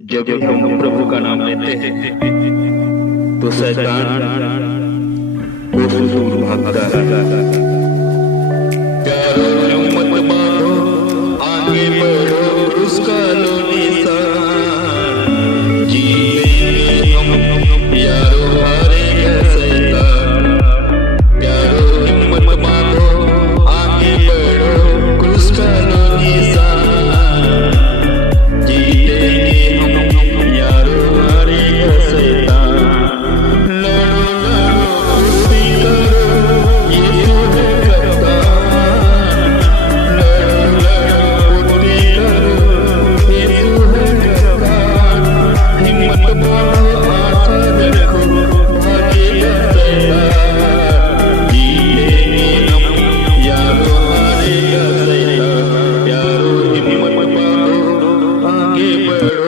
जब हम प्रभु का नाम लेते हैं तो शैतान को दूर भागता है।